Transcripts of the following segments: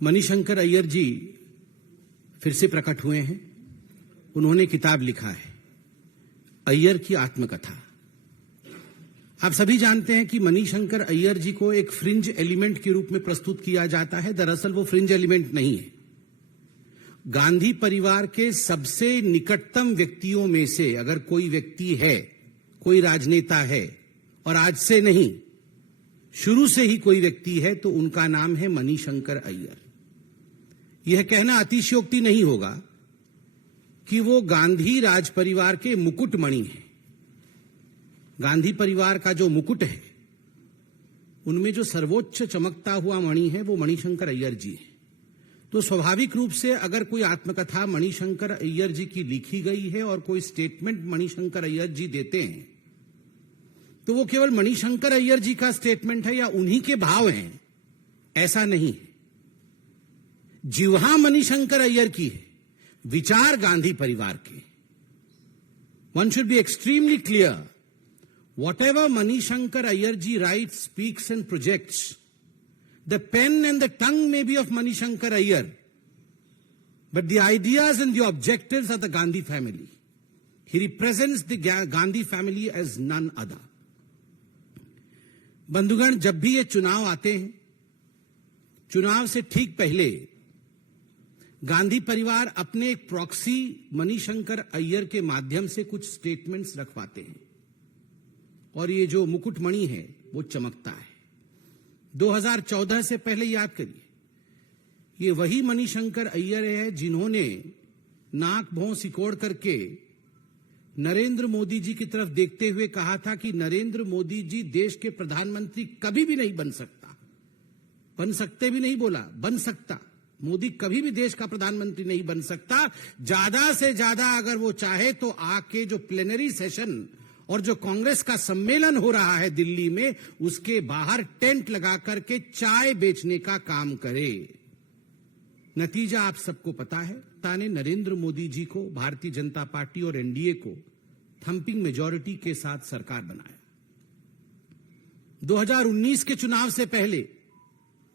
मणिशंकर अय्यर जी फिर से प्रकट हुए हैं। उन्होंने किताब लिखा है अय्यर की आत्मकथा। आप सभी जानते हैं कि मणिशंकर अय्यर जी को एक फ्रिंज एलिमेंट के रूप में प्रस्तुत किया जाता है। दरअसल वो फ्रिंज एलिमेंट नहीं है। गांधी परिवार के सबसे निकटतम व्यक्तियों में से अगर कोई व्यक्ति है, कोई राजनेता है, और आज से नहीं, शुरू से ही कोई व्यक्ति है, तो उनका नाम है मणिशंकर अय्यर। यह कहना अतिशयोक्ति नहीं होगा कि वो गांधी राज परिवार के मुकुटमणि हैं। गांधी परिवार का जो मुकुट है, उनमें जो सर्वोच्च चमकता हुआ मणि है, वो मणिशंकर अय्यर जी है। तो स्वाभाविक रूप से अगर कोई आत्मकथा मणिशंकर अय्यर जी की लिखी गई है और कोई स्टेटमेंट मणिशंकर अय्यर जी देते हैं, तो वो केवल मणिशंकर अय्यर जी का स्टेटमेंट है या उन्हीं के भाव हैं, ऐसा नहीं है। जिह्वा मणिशंकर अय्यर की है, विचार गांधी परिवार के। One should be extremely clear, whatever Manishankar Ayyar ji writes, speaks and projects, the pen and the tongue may be of Manishankar Ayyar, but the ideas and the objectives are the Gandhi family. He represents the Gandhi family as none other. बंधुगण, जब भी ये चुनाव आते हैं, चुनाव से ठीक पहले गांधी परिवार अपने एक प्रॉक्सी मणिशंकर अय्यर के माध्यम से कुछ स्टेटमेंट्स रखवाते हैं और ये जो मुकुटमणि है वो चमकता है। 2014 से पहले याद करिए, ये वही मणिशंकर अय्यर है जिन्होंने नाक भौं सिकोड़ करके नरेंद्र मोदी जी की तरफ देखते हुए कहा था कि नरेंद्र मोदी जी देश के प्रधानमंत्री कभी भी नहीं बन सकता। बन सकते भी नहीं बोला, बन सकता। मोदी कभी भी देश का प्रधानमंत्री नहीं बन सकता। ज्यादा से ज्यादा अगर वो चाहे तो आके जो प्लेनरी सेशन और जो कांग्रेस का सम्मेलन हो रहा है दिल्ली में, उसके बाहर टेंट लगा करके चाय बेचने का काम करे। नतीजा आप सबको पता है। ताने नरेंद्र मोदी जी को, भारतीय जनता पार्टी और एनडीए को थंपिंग मेजॉरिटी के साथ सरकार बनाया। 2019 के चुनाव से पहले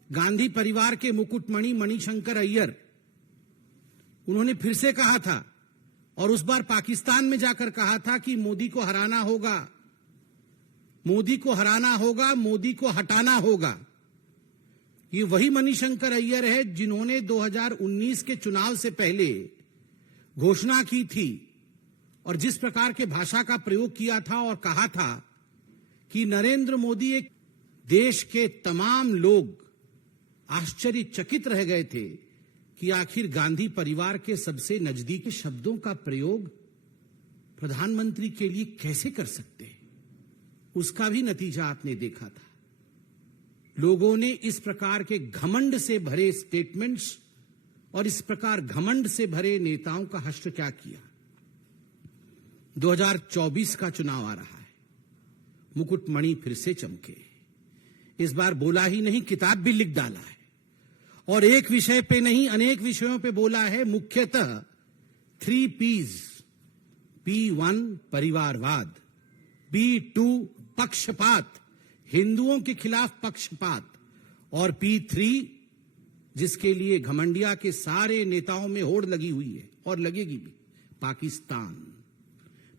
गांधी परिवार के मुकुटमणि मणिशंकर अय्यर, उन्होंने फिर से कहा था, और उस बार पाकिस्तान में जाकर कहा था कि मोदी को हराना होगा, मोदी को हराना होगा, मोदी को हटाना होगा। ये वही मणिशंकर अय्यर है जिन्होंने 2019 के चुनाव से पहले घोषणा की थी और जिस प्रकार के भाषा का प्रयोग किया था और कहा था कि नरेंद्र मोदी, एक देश के तमाम लोग आश्चर्यचकित रह गए थे कि आखिर गांधी परिवार के सबसे नजदीकी शब्दों का प्रयोग प्रधानमंत्री के लिए कैसे कर सकते हैं। उसका भी नतीजा आपने देखा था। लोगों ने इस प्रकार के घमंड से भरे स्टेटमेंट्स और इस प्रकार घमंड से भरे नेताओं का हश्र क्या किया। 2024 का चुनाव आ रहा है, मुकुटमणि फिर से चमके। इस बार बोला ही नहीं, किताब भी लिख डाला है, और एक विषय पे नहीं, अनेक विषयों पे बोला है। मुख्यतः 3 P's, P1 परिवारवाद, P2 पक्षपात, हिंदुओं के खिलाफ पक्षपात, और P3 जिसके लिए घमंडिया के सारे नेताओं में होड़ लगी हुई है और लगेगी भी, पाकिस्तान।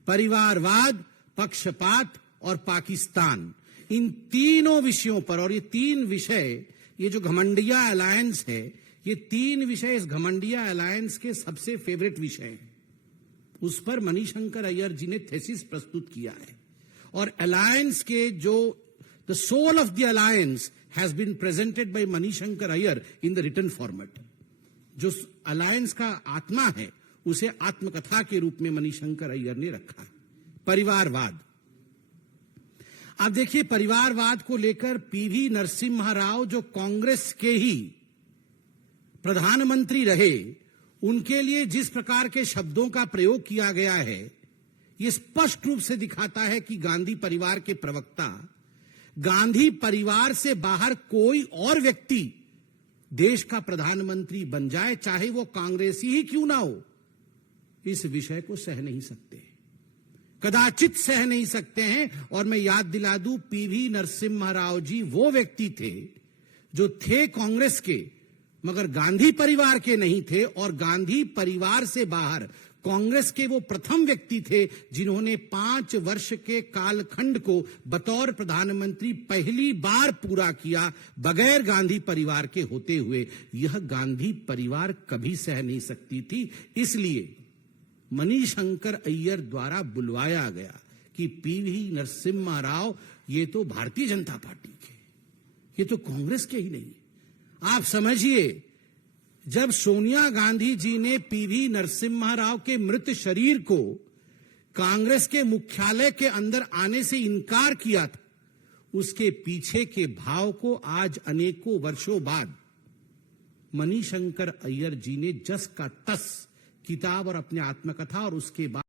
परिवारवाद, पक्षपात और पाकिस्तान, इन तीनों विषयों पर, और ये 3 विषय, ये जो घमंडिया अलायंस है, ये 3 विषय इस घमंडिया अलायंस के सबसे फेवरेट विषय हैं। उस पर मणिशंकर अय्यर जी ने थीसिस प्रस्तुत किया है, और अलायंस के जो the soul of the alliance has been presented by Manishankar Aiyar in the written format. जो अलायंस का आत्मा है, उसे आत्मकथा के रूप में मणिशंकर अय्यर ने रखा है। परिवारवाद, आप देखिए, परिवारवाद को लेकर पीवी नरसिम्हा राव, जो कांग्रेस के ही प्रधानमंत्री रहे, उनके लिए जिस प्रकार के शब्दों का प्रयोग किया गया है, यह स्पष्ट रूप से दिखाता है कि गांधी परिवार के प्रवक्ता, गांधी परिवार से बाहर कोई और व्यक्ति देश का प्रधानमंत्री बन जाए, चाहे वो कांग्रेसी ही क्यों ना हो, इस विषय को सह नहीं सकते, कदाचित सह नहीं सकते हैं। और मैं याद दिला दूं, पीवी नरसिम्हा राव जी वो व्यक्ति थे जो थे कांग्रेस के, मगर गांधी परिवार के नहीं थे, और गांधी परिवार से बाहर कांग्रेस के वो प्रथम व्यक्ति थे जिन्होंने 5 वर्ष के कालखंड को बतौर प्रधानमंत्री पहली बार पूरा किया बगैर गांधी परिवार के होते हुए। यह गांधी परिवार कभी सह नहीं सकती थी। इसलिए मणिशंकर अय्यर द्वारा बुलवाया गया कि पीवी नरसिम्हा राव ये तो भारतीय जनता पार्टी के, ये तो कांग्रेस के ही नहीं। आप समझिए, जब सोनिया गांधी जी ने पीवी नरसिम्हा राव के मृत शरीर को कांग्रेस के मुख्यालय के अंदर आने से इनकार किया था, उसके पीछे के भाव को आज अनेकों वर्षों बाद मणिशंकर अय्यर जी ने जस का तस किताब और अपने आत्मकथा और उसके बाद